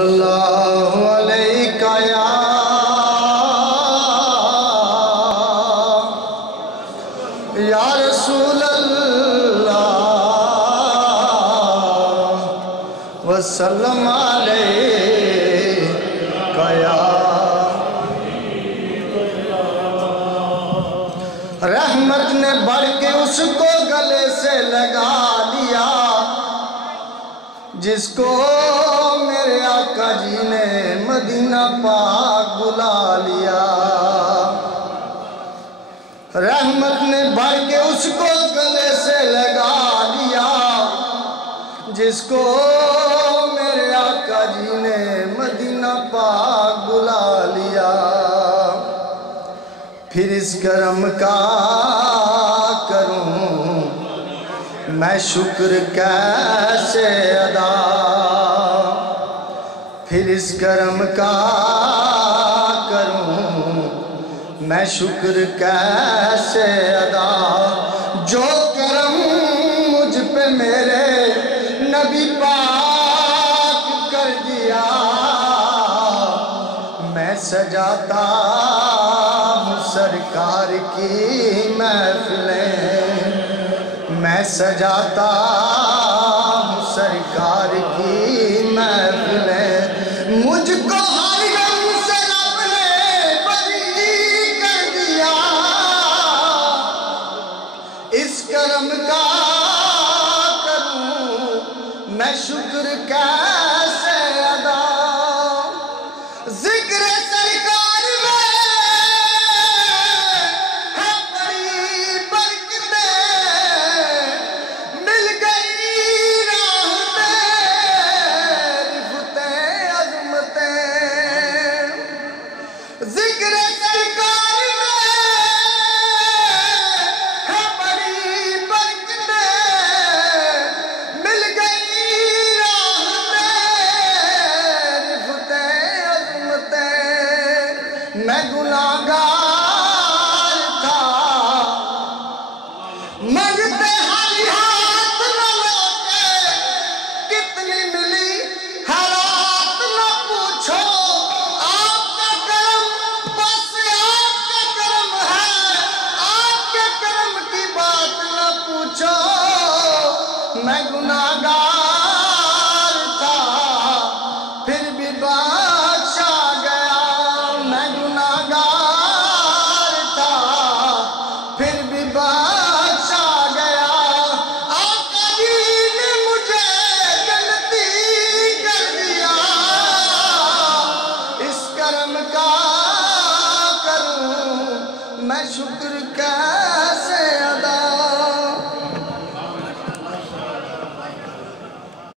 اللہ علیہ یا رسول اللہ وسلم علیہ یا رحمت نے بڑھ کے اس کو گلے سے لگا لیا جس کو میرے آقا جی نے مدینہ پاک بلا لیا۔ رحمت نے بڑھ کے اس کو گلے سے لگا لیا جس کو میرے آقا جی نے مدینہ پاک بلا لیا۔ پھر اس کرم کا کروں میں شکر کیسے ادا، پھر اس کرم کا کروں میں شکر کیسے ادا، جو کرم مجھ پہ میرے نبی پاک کر دیا۔ میں سجاتا ہوں سرکار کی محفلیں، میں سجاتا ہوں سرکار کی محفلیں، مجھ کو ہر غم سے رب نے بری کر دیا۔ اس کرم کا کروں میں شکر کیسے ادا، ذکر سرکار میں ہے بڑی برکتیں، مل گئی راہ میں رفتیں عظمتیں، ذکر سرکار میں ہے بڑی برکتیں، مل گئی راہ میں رفتیں عظمتیں۔ میں گناہگار تھا منگتے ہری ہاتھ نہ لوٹے، کتنی ملی حیرات نہ پوچھو، آپ کا کرم بس آپ کا کرم ہے، آپ کے کرم کی بات نہ پوچھو۔ میں گناہگار تھا پھر بھی بخشا گیا، میں گناہگار تھا پھر بھی بخشا گیا، آقا جی نے مجھے جنتی کر دیا۔ اس کرم کا کروں میں شکر